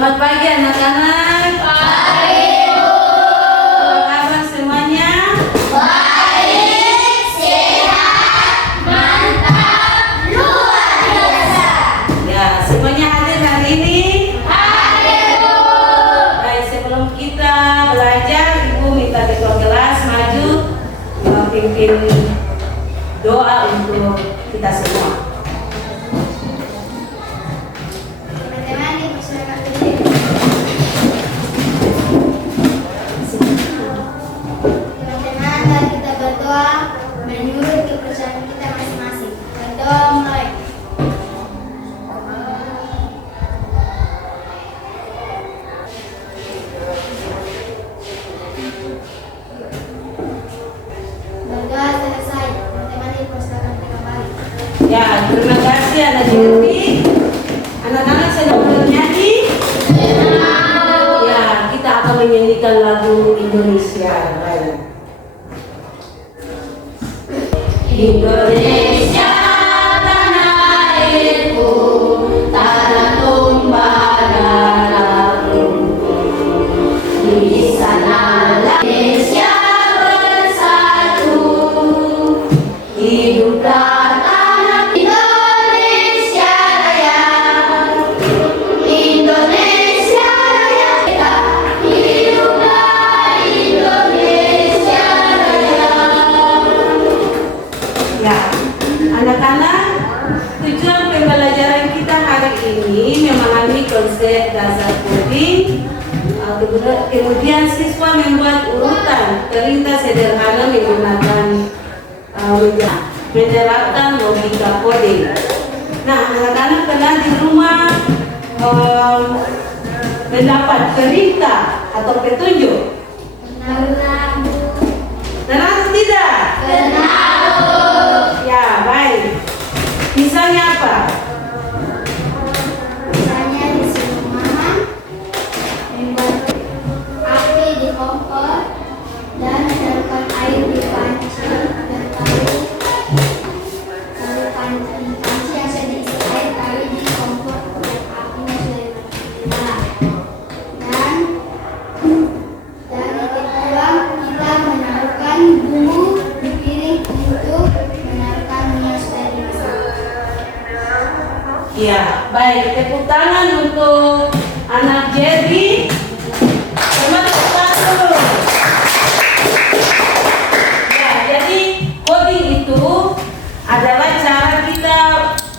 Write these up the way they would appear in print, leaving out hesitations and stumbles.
Selamat pagi anak-anak. Pagi, Bu. Apa kabar semuanya? Baik, sehat, mantap, luar biasa. Ya, semuanya hadir hari ini. Hadir, Bu. Baik, sebelum kita belajar, Ibu minta ketua kelas maju memimpin doa untuk kita semua. Teman-teman dipersilakan berdiri. Teman-teman, mari kita berdoa menurut kepercayaan kita masing-masing. Berdoa mulai. Berdoa selesai. Teman-teman dipersilakan kembali. Ya, terima kasih Anak Jerti. Anak-anak sedang bernyanyi. Ya, kita akan menyanyikan lagu Indonesia. Baik. Indonesia tanah airku, tanah tumpah darahku. Di sanalah Indonesia bersatu, hiduplah tanah Indonesia Raya. Indonesia Raya kita, hiduplah Indonesia Raya. Ya, anak-anak, tujuan pembelajaran kita hari ini memahami konsep dasar coding. Kemudian siswa membuat urutan perintah sederhana menggunakan menerapkan logika coding. Nah, anak-anak pernah di rumah mendapat perintah atau petunjuk? Benar, Bu. Benar atau tidak? Benar, Bu. Ya, baik. Misalnya apa? Misalnya disuruh mama membuat api di kompor dan menaruhkan air di panci dan taruh panci yang sudah diisi air taruh di kompor dan apinya sudah menyala. Dan yang kedua kita menaruhkan bumbu di piring untuk menaruhkan mie yang sudah dimasak. Ya, baik. Tepuk tangan untuk anak Jerry. Selamat tepuk tangan dulu. Ya, jadi coding itu adalah cara kita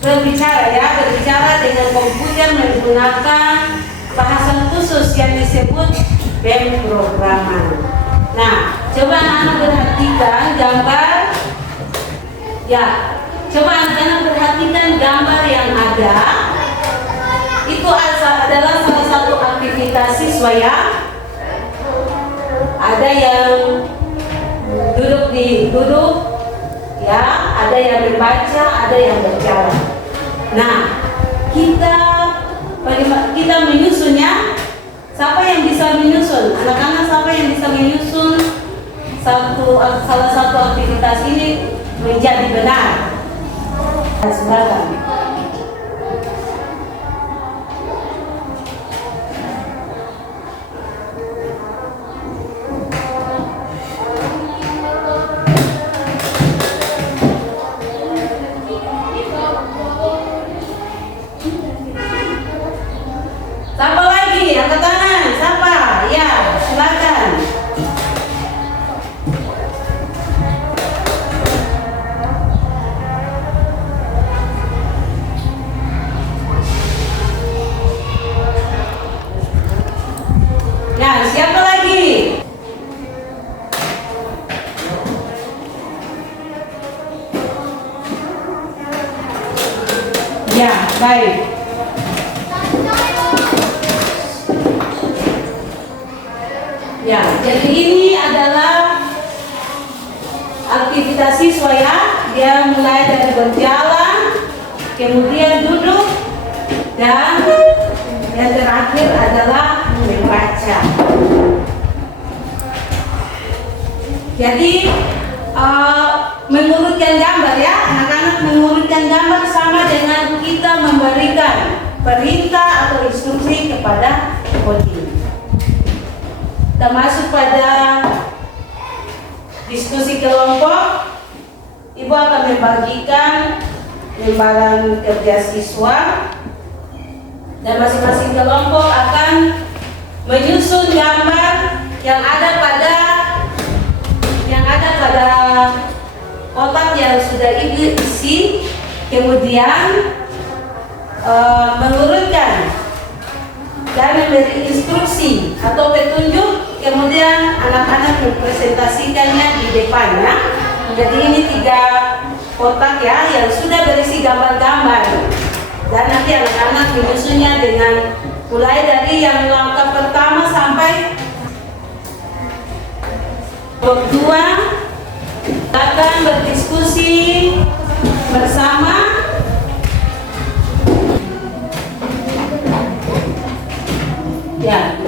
berbicara dengan komputer menggunakan bahasa khusus yang disebut pemrograman. Nah, coba anak-anak perhatikan gambar. Ya, coba anak-anak perhatikan gambar yang ada. Itu adalah salah satu aktivitas siswa ya. Ada yang duduk, ya, ada yang membaca, ada yang berjalan. Nah, kita menyusunnya. Siapa yang bisa menyusun? Anak-anak, siapa yang bisa menyusun salah satu aktivitas ini menjadi benar? Silakan. Siapa lagi? Angkat tangan. Siapa? Ya, silakan. Nah, siapa lagi? Ya, baik. Ya, jadi ini adalah aktivitas siswa ya. Dia mulai dari berjalan, kemudian duduk, dan yang terakhir adalah membaca. Jadi mengurutkan gambar ya, anak-anak mengurutkan gambar sama dengan kita memberikan perintah atau instruksi kepada voting. Kita masuk pada diskusi kelompok. Ibu akan membagikan lembaran kerja siswa dan masing-masing kelompok akan menyusun gambar yang ada pada kotak yang sudah ibu isi, kemudian mengurutkan dan memberi instruksi atau petunjuk, kemudian anak-anak mempresentasikannya di depannya. Jadi ini 3 kotak ya yang sudah berisi gambar-gambar, dan nanti anak-anak menyusunnya dengan mulai dari yang langkah pertama sampai kelompok 2 akan berdiskusi bersama. Ya.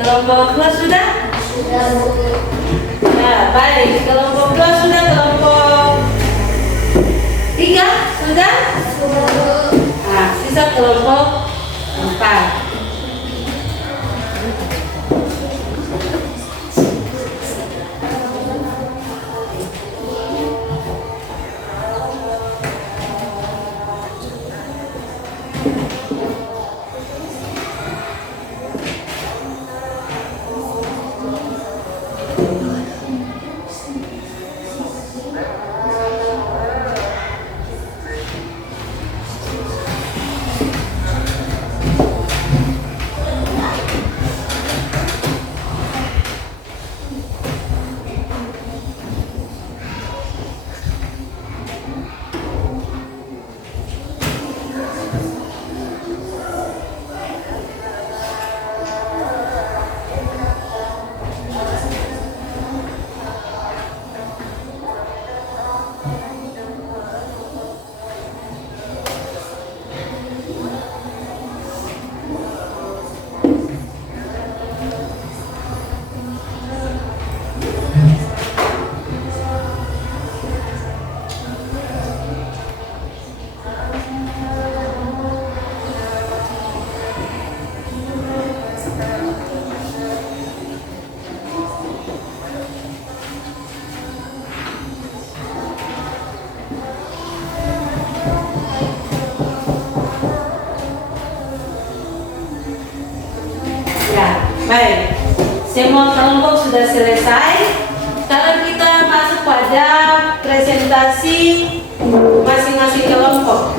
Kelompok 2 sudah? Sudah, Bu. Ya, baik. Kelompok 2 sudah, kelompok 3 sudah? Sudah, Bu. Nah, sisa kelompok 4. Baik, semua kelompok sudah selesai. Sekarang kita masuk pada presentasi masing-masing kelompok.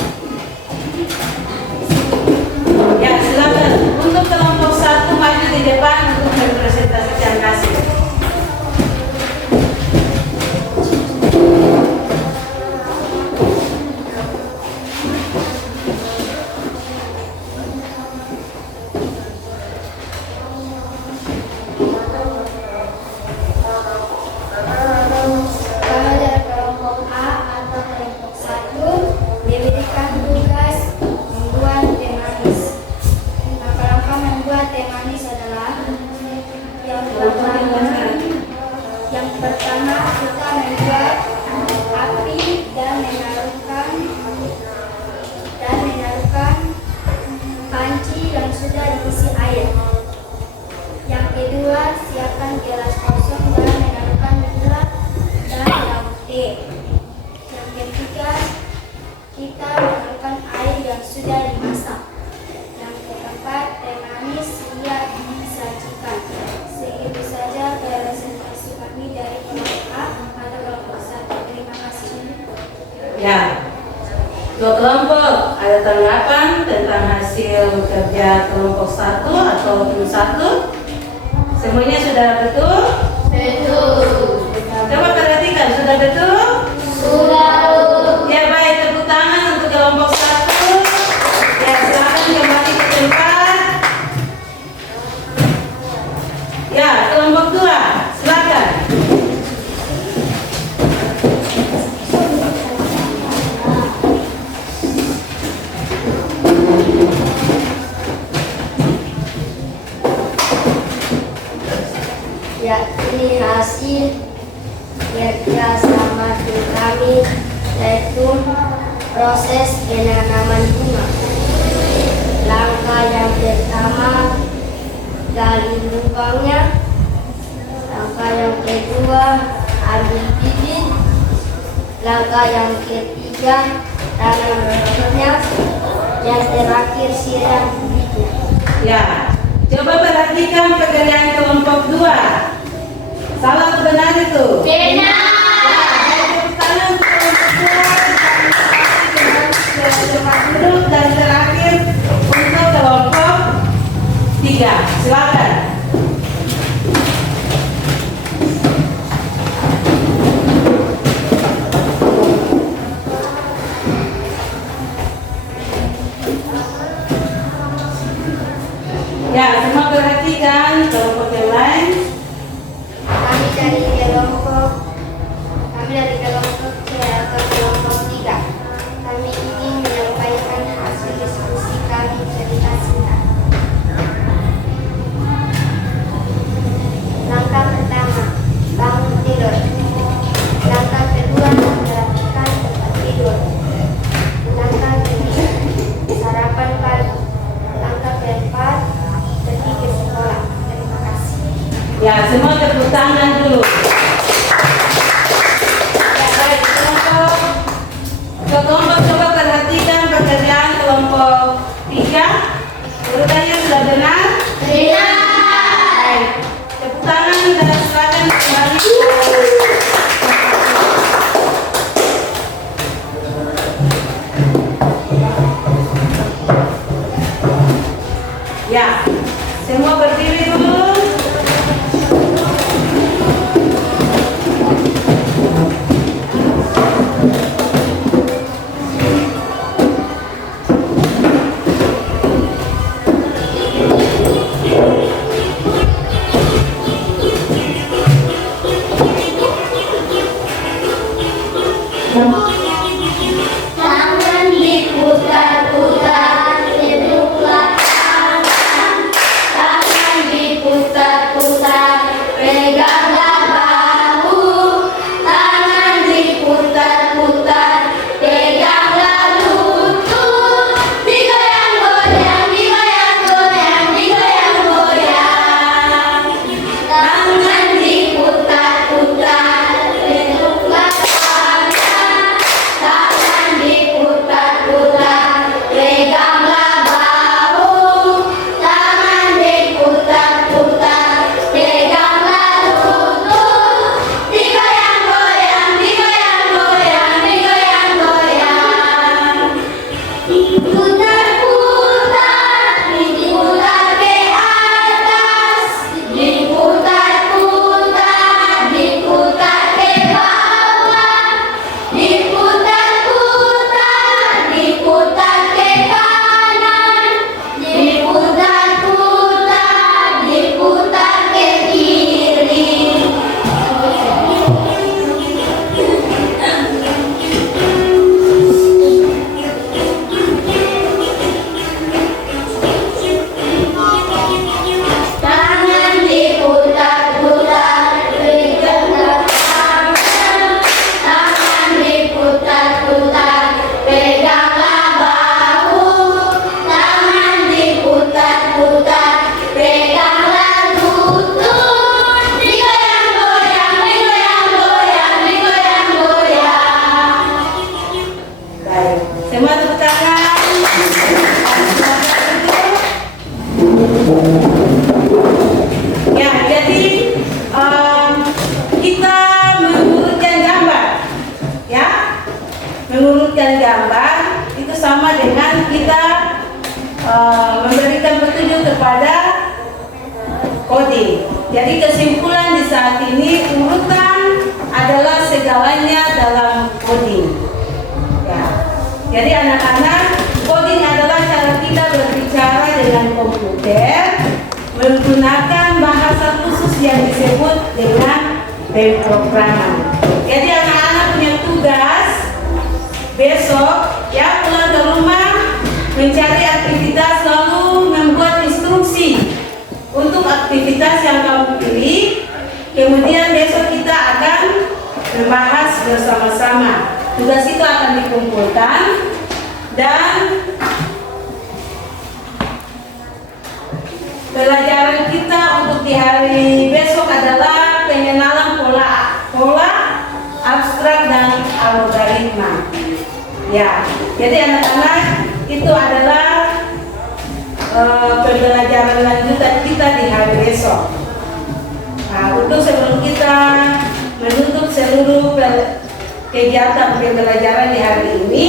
Ya, silakan. Untuk kelompok 1 maju di depan untuk mempresentasikan hasil. Pada kelompok A atau kelompok 1 diberikan tugas membuat teh manis. Langkah-langkah membuat teh manis adalah yang pertama kita membuat api dan menaruhkan panci yang sudah diisi air. Yang kedua, siapkan gelas kosong dan menaruhkan gula dan lauk teh. Yang ketiga, kita menaruhkan air yang sudah dimasak. Yang keempat, teh manis siap disajikan. Segitu saja presentasi kami dari kelompok A atau kelompok 1. Terima kasih. Ya, dua kelompok ada tanggapan tentang hasil kerja kelompok 1 atau tim 1. Semuanya sudah betul? Betul. Coba perhatikan, sudah betul? Sudah. Ya baik, tepuk tangan untuk kelompok 1. Ya, silakan kembali ke tempat. Ya, kelompok 2, silakan. Ya, ini hasil kerja sama tim kami, yaitu proses penanaman bunga. Langkah yang pertama, gali lubangnya. Langkah yang kedua, ambil bibit. Langkah yang ketiga, tanam bibitnya. Yang terakhir, siram bibitnya. Ya, coba perhatikan pekerjaan kelompok 2. Salah atau benar itu? Benar. Tepuk tangan untuk kelompok 2 dengan tempat duduk, dan terakhir untuk kelompok 3. Silakan. Ya, semua perhatikan kelompok yang lain. Kami dari kelompok C atau kelompok 3. Kami ingin menyampaikan hasil diskusi kami cerita singkat. Langkah pertama, bangun tidur. Langkah kedua, memperhatikan tempat tidur. Langkah ketiga, sarapan pagi. Langkah keempat, pergi ke sekolah. Terima kasih. Ya, semua tepuk tangan dulu. Ya, baik, kelompok coba perhatikan pekerjaan kelompok 3. Urutannya sudah benar? Benar. Baik, tepuk tangan dan silakan kembali. Ya, semua berdiri dulu. Semua tepuk tangan. Ya, jadi kita mengurutkan gambar, ya, mengurutkan gambar itu sama dengan kita memberikan petunjuk kepada coding. Jadi kesimpulan di saat ini urutan adalah segalanya dalam coding. Ya. Jadi anak-anak, coding adalah cara kita berbicara dengan komputer menggunakan bahasa khusus yang disebut dengan pemrograman. Jadi anak-anak punya tugas besok ya, pulang ke rumah mencari aktivitas lalu membuat instruksi untuk aktivitas yang kamu pilih. Kemudian besok kita akan membahas bersama-sama. Tugas itu akan dikumpulkan dan pelajaran kita untuk di hari besok adalah pengenalan pola abstrak dan algoritma. Ya, jadi anak-anak itu adalah pembelajaran lanjutan kita di hari besok. Nah, untuk sebelum kita menutup seluruh kegiatan pembelajaran di hari ini,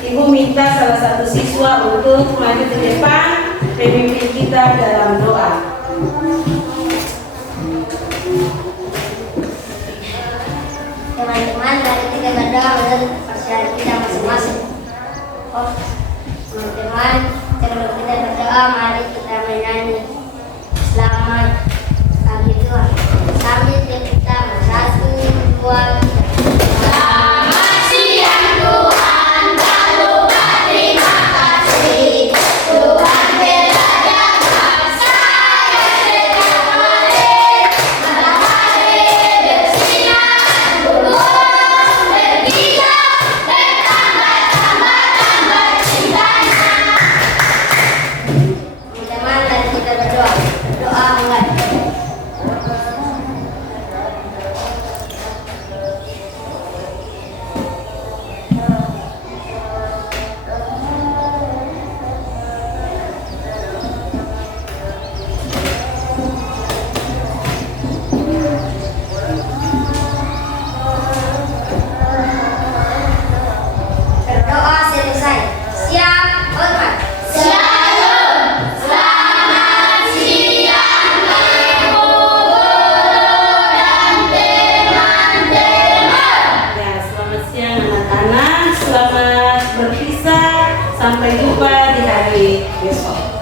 Ibu minta salah satu siswa untuk maju ke depan memimpin kita dalam doa. Teman-teman, mari kita berdoa menurut persyaratan kita masing-masing. Oh, teman-teman, sebelum kita berdoa, mari kita menyanyi selamat pagi Tuhan. Sambil kita 1, 2, 3. Selamat siang Tuhan, tak lupa terima kasih. Tuhan telah jaga saya setiap hari. Matahari bersinar, burung berkicau, bertambah-tambah cintanya. Teman-teman, mari kita berdoa. Berdoa mulai. Berdoa selesai. Siap, hormat. Shalom. Selamat siang Ibu Guru dan teman-teman. Ya, selamat siang anak-anak. Selamat berpisah. Sampai jumpa di hari besok.